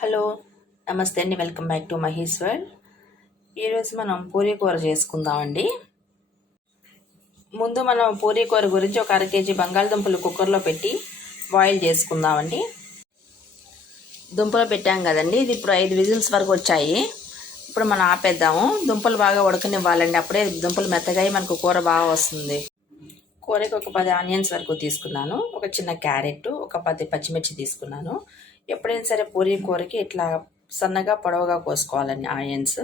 Hello నమస్తే అండి, welcome back to Mahi's world. ఈరోజు మనం పూరీ కూర చేసుకుందామండి. ముందు మనం పూరీ కూర గురించి ఒక 1/2 కేజీ బంగాళదుంపలు కుక్కర్లో పెట్టి బాయిల్ చేసుకుందామండి. దుంపలు పెట్టాం కదండి, ఇది ఇప్పుడు 5 విజిల్స్ వరకు వచ్చాయి. ఇప్పుడు మనం ఆపేద్దాము. దుంపలు బాగా ఉడకనివ్వాలండి, అప్పుడే దుంపలు మెత్తగా మనకు కూర బాగా వస్తుంది. కూరకి ఒక 10 ఆనియన్స్ వరకు తీసుకున్నాను, ఒక చిన్న క్యారెట్, ఒక 10 పచ్చిమిర్చి తీసుకున్నాను. ఎప్పుడైనా సరే పూరీ కూరకి ఇట్లా సన్నగా పొడవుగా కోసుకోవాలండి ఆనియన్స్.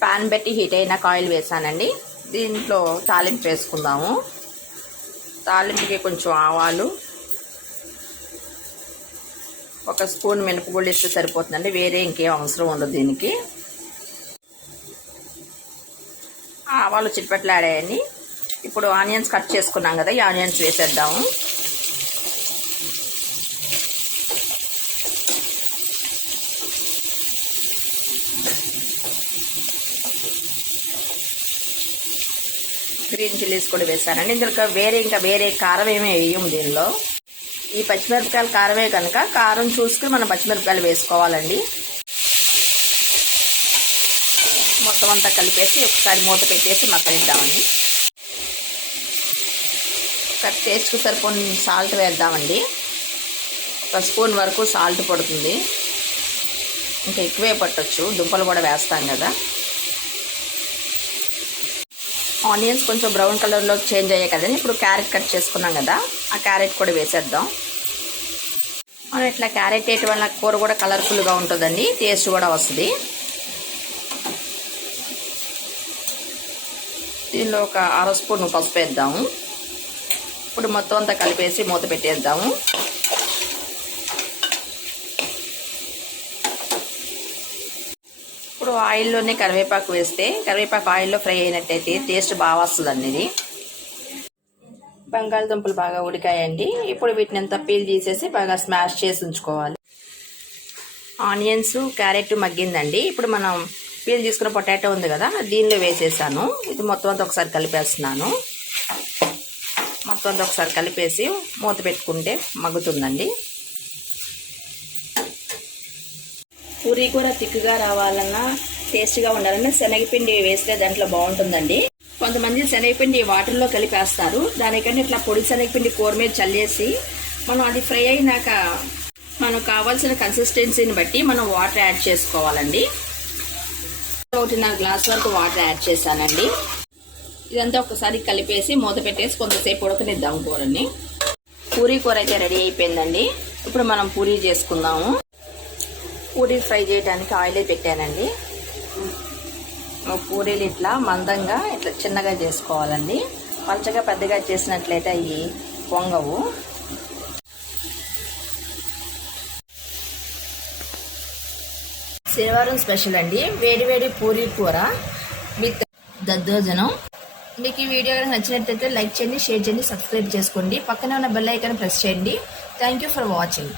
పాన్ పెట్టి హీట్ అయినాక ఆయిల్ వేసానండి. దీంట్లో తాలింపు వేసుకుందాము. తాలింపుకి కొంచెం ఆవాలు, ఒక స్పూన్ మినపగుళ్ళు ఇస్తే సరిపోతుందండి, వేరే ఇంకేం అవసరం ఉండదు దీనికి. ఆవాలు చిట్పట్లాడాయని ఇప్పుడు ఆనియన్స్ కట్ చేసుకున్నాం కదా, ఈ ఆనియన్స్ వేసేద్దాము. గ్రీన్ చిల్లీస్ కూడా వేసానండి. ఇందులో వేరే కారం ఏమీ వేయం దీనిలో. ఈ పచ్చిమిరపకాయలు కారమే కనుక కారం చూసుకుని మనం పచ్చిమిరపకాయలు వేసుకోవాలండి. మొత్తం అంతా కలిపేసి ఒకసారి మూత పెట్టేసి మగ్గనిద్దామండి. ఒక టేస్ట్కి సరిపోని సాల్ట్ వేద్దామండి. ఒక స్పూన్ వరకు సాల్ట్ పడుతుంది, ఇంకా ఎక్కువే పట్టొచ్చు, దుంపలు కూడా వేస్తాం కదా. ఆనియన్స్ కొంచెం బ్రౌన్ కలర్లో చేంజ్ అయ్యాయి కదండి, ఇప్పుడు క్యారెట్ కట్ చేసుకున్నాం కదా, ఆ క్యారెట్ కూడా వేసేద్దాం. మనం ఇట్లా క్యారెట్ వేయటం వల్ల కూర కూడా కలర్ఫుల్గా ఉంటుందండి, టేస్ట్ కూడా వస్తుంది. దీనిలో ఒక 1/2 స్పూన్ పసుపు వేద్దాము. ఇప్పుడు మొత్తం అంతా కలిపేసి మూత పెట్టేద్దాము. ఇప్పుడు ఆయిల్లోనే కరివేపాకు వేస్తే, కరివేపాకు ఆయిల్లో ఫ్రై అయినట్టయితే టేస్ట్ బాగా వస్తుందండి ఇది. బంగాళదుంపలు బాగా ఉడికాయండి. ఇప్పుడు వీటిని అంతా పీల్ తీసేసి బాగా స్మాష్ చేసి ఉంచుకోవాలి. ఆనియన్స్ క్యారెట్ మగ్గిందండి. ఇప్పుడు మనం పీల్ తీసుకున్న పొటాటో ఉంది కదా, దీనిలో వేసేసాను. ఇది మొత్తం అంతా ఒకసారి కలిపేస్తున్నాను. మొత్తం అంతా ఒకసారి కలిపేసి మూత పెట్టుకుంటే మగ్గుతుందండి. పూరీ కూర తిక్కుగా రావాలన్నా, టేస్ట్గా ఉండాలన్నా శనగపిండి వేస్తే దాంట్లో బాగుంటుందండి. కొంతమంది శనగపిండి వాటర్లో కలిపేస్తారు, దానికంటే ఇట్లా పొడి శనగపిండి కూర మీద చల్లేసి మనం అది ఫ్రై అయినాక మనకు కావాల్సిన కన్సిస్టెన్సీని బట్టి మనం వాటర్ యాడ్ చేసుకోవాలండి. 1.5 గ్లాస్ వరకు వాటర్ యాడ్ చేశానండి. ఇదంతా ఒకసారి కలిపేసి మూత పెట్టేసి కొంతసేపు ఉడకనిద్దాం కూరని. పూరీ కూర అయితే రెడీ అయిపోయిందండి. ఇప్పుడు మనం పూరీ చేసుకుందాము. పూరీ ఫ్రై చేయడానికి ఆయిలే పెట్టానండి. పూరీలు ఇట్లా మందంగా ఇట్లా చిన్నగా చేసుకోవాలండి. పలచగా పెద్దగా చేసినట్లయితే అవి పొంగవు. శనివారం స్పెషల్ అండి, వేడి పూరీ కూర విత్ దద్దోజనం. మీకు ఈ వీడియో కనుక నచ్చినట్లయితే లైక్ చేయండి, షేర్ చేయండి, సబ్స్క్రైబ్ చేసుకోండి. పక్కనే ఉన్న బెల్ ఐకాన్ ప్రెస్ చేయండి. Thank you for watching.